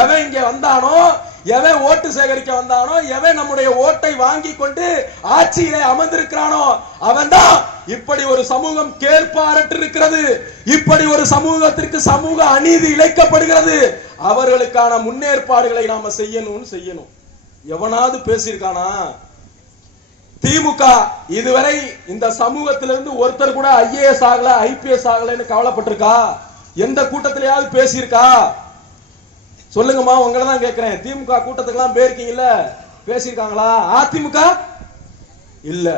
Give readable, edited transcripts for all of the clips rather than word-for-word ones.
எவன் இங்க வந்தானோ, எவன் ஓட்டு சேகரிக்க வந்தானோ, எவன் நம்முடைய ஓட்டை வாங்கி கொண்டு ஆட்சியிலே அமர்ந்திருக்கிறானோ அவன் தான் இப்படி ஒரு சமூகம் கேட்பாரற்று இருக்கிறது, இப்படி ஒரு சமூகத்திற்கு சமூக அநீதி இழைக்கப்படுகிறது, அவர்களுக்கான முன்னேற்பாடுகளை நாம செய்யணும். எவனாவது பேசியிருக்கானா? திமுக இதுவரை இந்த சமூகத்திலிருந்து ஒருத்தர் கூட ஐஏஎஸ் ஆகல, ஐபிஎஸ் ஆகலன்னு கவலைப்பட்டிருக்கா? எந்த கூட்டத்திலேயாவது பேசியிருக்கா? சொல்லுங்கம்மா, உங்களை தான் கேட்கிறேன். திமுக கூட்டத்துக்கெல்லாம் போயிருக்கீங்கல்ல, பேசியிருக்காங்களா? அதிமுக இல்ல.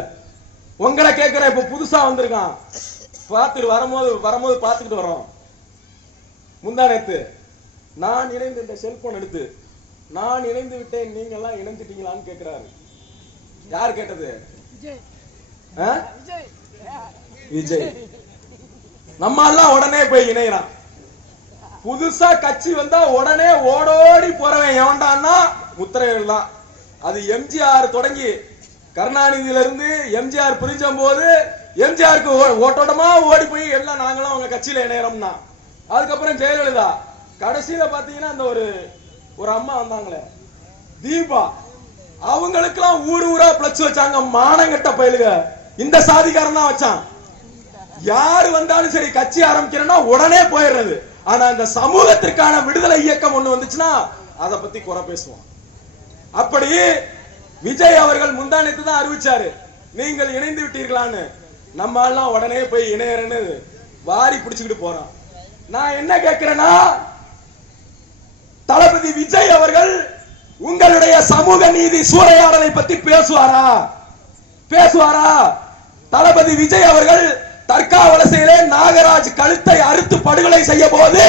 உங்களை கேட்கிறேன். இப்ப புதுசா வந்திருக்கான், பார்த்துட்டு வரும்போது பார்த்துக்கிட்டு வரோம். முந்தா நேத்து நான் இணைந்து இந்த செல்போன் எடுத்து நான் இணைந்து விட்டேன், நீங்க எல்லாம் இணைஞ்சிட்டீங்களான்னு கேட்கிறாரு. யார் கேட்டது? விஜய். நம்ம எல்லாம் உடனே போய் இணைகிறான். புதுசா கட்சி வந்தா உடனே ஓடோடி போறவன் எவன்டான்னா முத்திரைகள் தான். அது எம்ஜிஆர் தொடங்கி கருணாநிதியில இருந்து எம்ஜிஆர் பிரிஞ்ச போது எம்ஜிஆருக்கு ஓட்டோட்டமா ஓடி போய் எல்லாம் நாங்களும் அவங்க கட்சியில இணையறோம்னா, அதுக்கப்புறம் ஜெயலலிதா, கடைசியில பாத்தீங்கன்னா அந்த ஒரு அம்மா வந்தாங்களே தீபா, அவங்களுக்கெல்லாம் ஊரா பிளச்சு வச்சாங்க. மானங்கட்ட பயலுக. இந்த சாதிகாரன் தான் வச்சான். யாரு வந்தாலும் சரி கட்சி ஆரம்பிக்கிறேன்னா உடனே போயிடுறது. ஆனா இந்த சமூகத்திற்கான விடுதலை இயக்கம் ஒண்ணு வந்துச்சுன்னா அத பத்தி குறை பேசுவோம். அப்படி விஜய் அவர்கள் முந்தானத்து தான் அறிவிச்சாரு, நீங்கள் இணைந்து விட்டீர்களான்னு. நம்ம எல்லாம் உடனே போய் இணையறேன்னு வாரி பிடிச்சுக்கிட்டு போறோம். நான் என்ன கேட்கிறேன்னா, தளபதி விஜய் அவர்கள் உங்களுடைய சமூக நீதி சூறையாடலை பத்தி பேசுவாரா? தளபதி விஜய் அவர்கள் தற்காவலசையிலே நாகராஜ் கழுத்தை அறுத்து படுகொலை செய்ய போது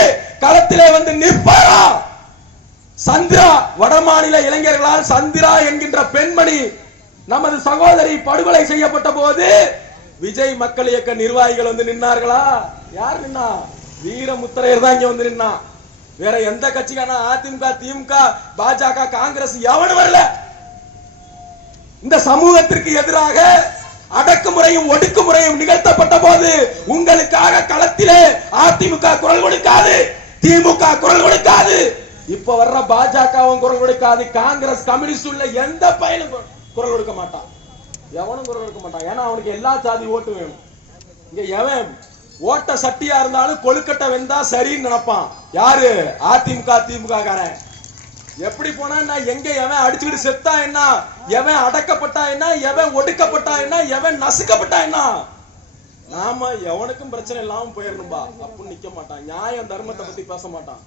களத்திலே வந்து நிற்பாரா? சந்திரா, வடமாநில இளைஞர்களால் சந்திரா என்கின்ற பெண்மணி நமது சகோதரி படுகொலை செய்யப்பட்ட போது விஜய் மக்கள் இயக்க நிர்வாகிகள் வந்து நின்னார்களா? யார் நின்னா? வீரமுத்திரையர் தான் இங்க வந்து நின்னா. வேற எந்த கட்சிக்கான அதிமுக, திமுக, பாஜக, காங்கிரஸ் எவனும் வரல. இந்த சமூகத்திற்கு எதிராக அடக்குமுறையும் ஒடுக்குமுறையும் நிகழ்த்தப்பட்ட போது உங்களுக்காக களத்திலே அதிமுக குரல் கொடுக்காது, திமுக குரல் கொடுக்காது, இப்ப வர்ற பாஜகவும் குரல் கொடுக்காது, காங்கிரஸ், கம்யூனிஸ்ட் உள்ள எந்த பையனும் குரல் கொடுக்க மாட்டான். எவனும் குரல் கொடுக்க மாட்டான். ஏன்னா அவனுக்கு எல்லா சாதி ஓட்டு வேணும். இங்க எவன் ஓட்ட சட்டியா இருந்தாலும் கொழுக்கட்டை வெந்தா சரின்னு நினைப்பான். யாரு? அதிமுக, திமுக காரன். எப்படி போனா எங்க எவன் அடிச்சுக்கிட்டு செத்தா என்ன, எவன் அடக்கப்பட்டா என்ன, எவன் ஒடுக்கப்பட்டா என்ன, எவன் நசுக்கப்பட்டா என்ன, நாம எவனுக்கும் பிரச்சனை இல்லாம போயிடணும்பா அப்படின்னு நிக்க மாட்டான். நியாயம் தர்மத்தை பத்தி பேச மாட்டான்.